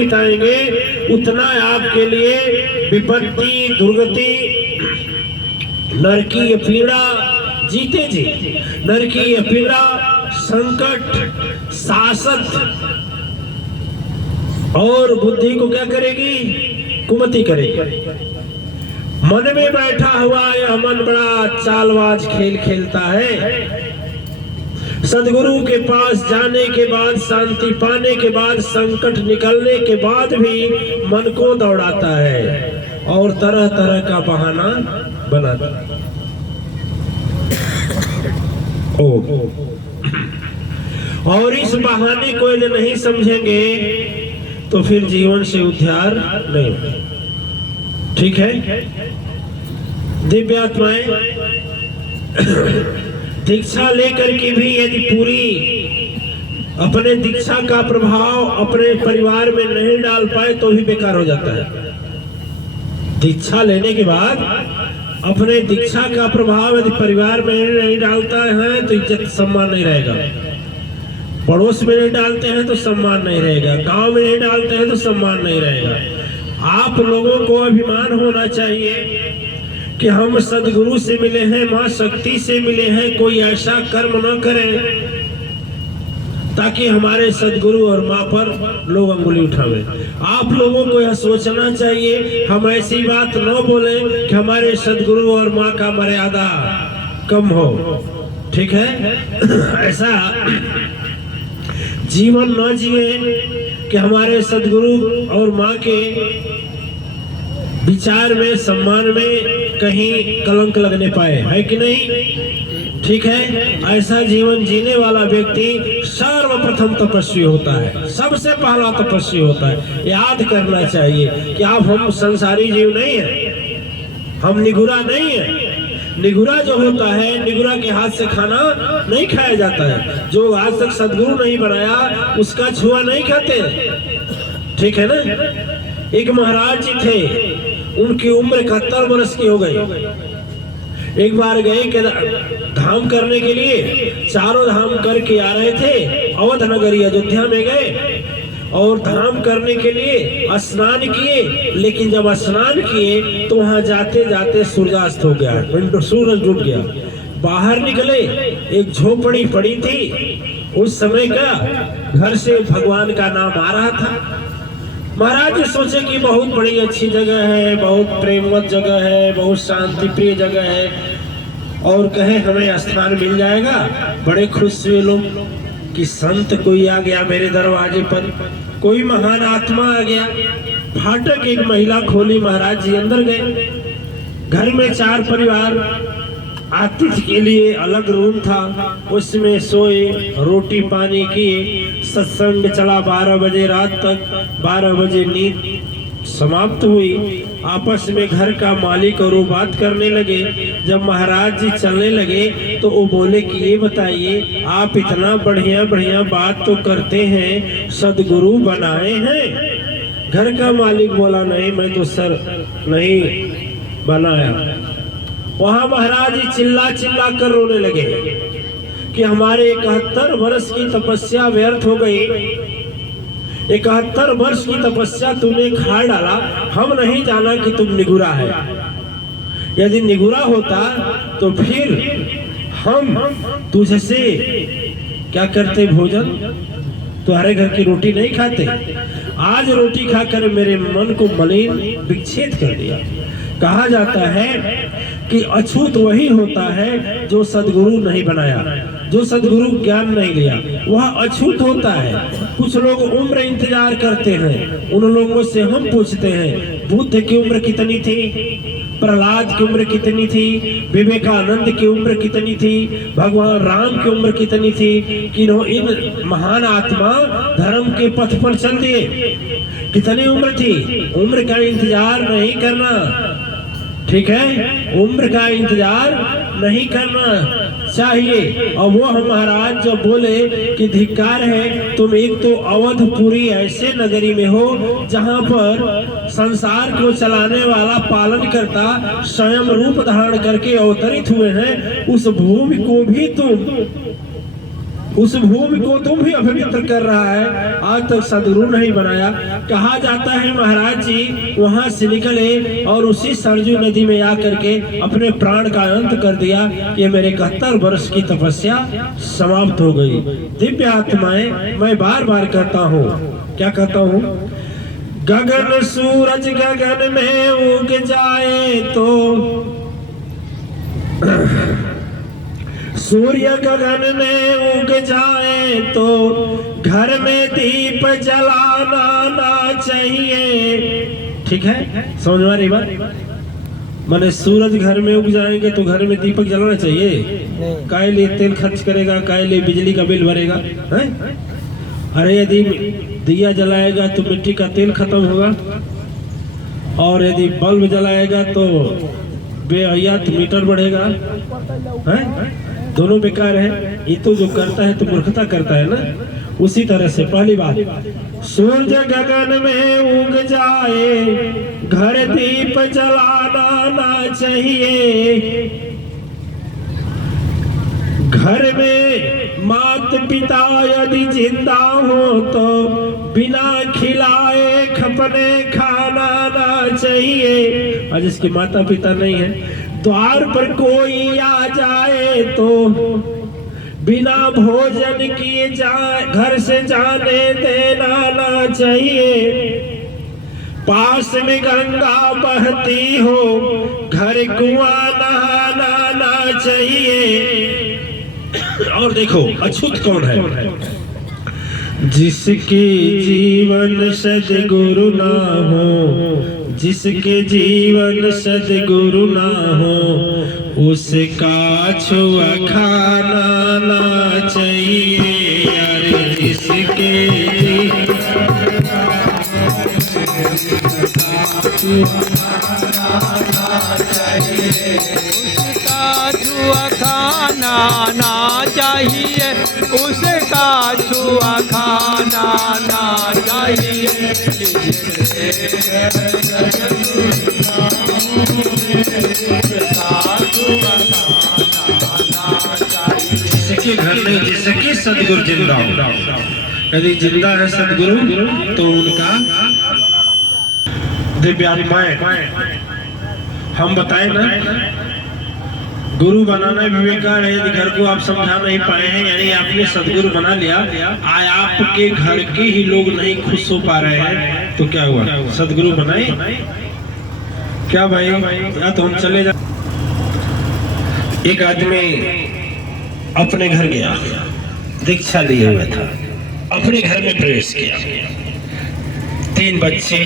बिताएंगे उतना आपके लिए विपत्ति, दुर्गति, नरकीय पीड़ा, जीते जी नरकीय पीड़ा, संकट, शासक और बुद्धि को क्या करेगी? कुमति करेगी। मन में बैठा हुआ यह मन बड़ा चालबाज खेल खेलता है। सदगुरु के पास जाने के बाद, शांति पाने के बाद, संकट निकलने के बाद भी मन को दौड़ाता है और तरह तरह का बहाना बनाता है। और इस बहाने को यदि नहीं समझेंगे तो फिर जीवन से उद्धार नहीं। ठीक है, दिव्य आत्माएं दीक्षा लेकर के भी यदि पूरी अपने दीक्षा का प्रभाव अपने परिवार में नहीं डाल पाए तो भी बेकार हो जाता है। दीक्षा लेने के बाद अपने दीक्षा का प्रभाव यदि परिवार में नहीं डालता है तो इज्जत सम्मान नहीं रहेगा। पड़ोस में नहीं डालते हैं तो सम्मान नहीं रहेगा, गांव में नहीं डालते हैं तो सम्मान नहीं रहेगा। आप लोगों को अभिमान होना चाहिए कि हम सदगुरु से मिले हैं, मां शक्ति से मिले हैं। कोई ऐसा कर्म न करें ताकि हमारे सदगुरु और मां पर लोग अंगुली उठावे। आप लोगों को यह सोचना चाहिए, हम ऐसी बात न बोले कि हमारे सदगुरु और मां का मर्यादा कम हो। ठीक है, ऐसा जीवन न जिए कि हमारे सदगुरु और मां के विचार में, सम्मान में कहीं कलंक लगने पाए, है कि नहीं? ठीक है, ऐसा जीवन जीने वाला व्यक्ति सर्वप्रथम तपस्वी होता है, सबसे पहला तपस्वी होता है। याद करना चाहिए कि आप हम संसारी जीव नहीं है, हम निगुरा नहीं है। निगुरा जो होता है, निगुरा के हाथ से खाना नहीं खाया जाता है। जो आज तक सदगुरु नहीं बनाया उसका छुआ नहीं खाते। ठीक है ना? एक महाराज जी थे, उनकी उम्र 71 वर्ष की हो गई। एक बार गए धाम करने के लिए, चारों धाम करके आ रहे थे। अवध नगरी अयोध्या में गए और धाम करने के लिए स्नान किए, लेकिन जब स्नान किए तो वहां जाते जाते सूर्यास्त हो गया, सूरज डूब गया। बाहर निकले, एक झोपड़ी पड़ी थी। उस समय का घर से भगवान का नाम आ रहा था। महाराज जी सोचे कि बहुत बड़ी अच्छी जगह है, बहुत प्रेमवत जगह है, बहुत शांति प्रिय जगह है, और कहे हमें स्थान मिल जाएगा। बड़े खुश हुए लोग कि संत कोई आ गया मेरे दरवाजे पर, कोई महान आत्मा आ गया। फाटक एक महिला खोली, महाराज जी अंदर गए। घर में 4 परिवार, आतिथ्य के लिए अलग रूम था, उसमें सोए, रोटी पानी किए, सत्संग चला 12 बजे रात तक। 12 बजे नींद समाप्त हुई। आपस में घर का मालिक और वो बात करने लगे। जब महाराज जी चलने लगे तो वो बोले कि ये बताइए, आप इतना बढ़िया बढ़िया बात तो करते हैं, सदगुरु बनाए हैं? घर का मालिक बोला नहीं, मैं तो सर नहीं बनाया। वहां महाराज जी चिल्ला चिल्ला कर रोने लगे कि हमारे 71 वर्ष की तपस्या व्यर्थ हो गई। 71 वर्ष की तपस्या तूने खा डाला। हम नहीं जाना कि तुम निगुरा है। यदि निगुरा होता तो फिर हम तुझसे क्या करते? भोजन तुम्हारे घर की रोटी नहीं खाते। आज रोटी खाकर मेरे मन को मलिन विक्षेप कर दिया। कहा जाता है कि अछूत वही होता है जो सदगुरु नहीं बनाया, जो सदगुरु ज्ञान नहीं लिया, वह अछूत होता है। कुछ लोग उम्र इंतजार करते हैं, उन लोगों से हम पूछते हैं बुद्ध की उम्र कितनी थी, प्रहलाद की उम्र कितनी थी, विवेकानंद की उम्र कितनी थी, भगवान राम की उम्र कितनी थी? कि इन महान आत्मा धर्म के पथ पर चल दिए। कितनी उम्र थी? उम्र का इंतजार नहीं करना। ठीक है, उम्र का इंतजार नहीं करना चाहिए। और वो हम महाराज जब बोले कि धिक्कार है, तुम एक तो अवधपुरी ऐसे नगरी में हो जहां पर संसार को चलाने वाला, पालन करता स्वयं रूप धारण करके अवतरित हुए हैं, उस भूमि को भी तुम उस भूमि को तुम भी अपवित्र कर रहा है, आज तक सदगुरु नहीं बनाया। कहा जाता है महाराज जी वहां से निकले और उसी सरजू नदी में आकर के अपने प्राण का अंत कर दिया। ये मेरे 71 वर्ष की तपस्या समाप्त हो गई। दिव्य आत्माएं, मैं बार बार कहता हूँ, क्या कहता हूँ, गगन सूरज गगन में उग जाए तो सूर्य गगन में उग जाए तो घर में दीप जलाना ना चाहिए। ठीक है, समझ में आ रही बात? माने सूरज घर में उग जाएंगे तो घर में दीपक जलाना चाहिए? काय लिए तेल खर्च करेगा, काय लिए बिजली का बिल भरेगा है? अरे यदि दिया जलाएगा तो मिट्टी का तेल खत्म होगा, और यदि बल्ब जलाएगा तो बेहयात मीटर बढ़ेगा है? दोनों बेकार है। ये तो जो करता है तो मूर्खता करता है ना। उसी तरह से पहली बात, सूर्य गगन में उग जाए घर दीप जलाना ना चाहिए। घर में माता पिता यदि जिंदा हो तो बिना खिलाए खपने खाना ना चाहिए। और जिसके माता पिता नहीं है, द्वार पर कोई आ जाए तो बिना भोजन किए घर से जाने देना ना चाहिए। पास में गंगा बहती हो घर कुआं नहाना ना चाहिए। और देखो अछूत कौन है? जिसके जीवन सद्गुरु ना हो, जिसके जीवन सद्गुरु ना हो, उसका छुआ खाना ना चाहिए। अरे जिसके उसका छुआ खाना ना चाहिए, उसका छुआ खाना ना चाहिए। जिसके घर में जिसके सदगुरु जिंदा हो, यदि जिंदा है सदगुरु तो उनका दिव्य आत्माएं, हम बताए ना, गुरु बनाना विवेकार है। यदि घर को आप समझा नहीं पाए हैं, यानी आपने सदगुरु बना लिया, आपके घर के ही लोग नहीं खुश हो पा रहे हैं, तो क्या हुआ? सदगुरु बनाए क्या भाई? या तो हम चले जा। एक आदमी अपने घर गया, दीक्षा लिए हुआ था, अपने घर में प्रवेश किया। 3 बच्चे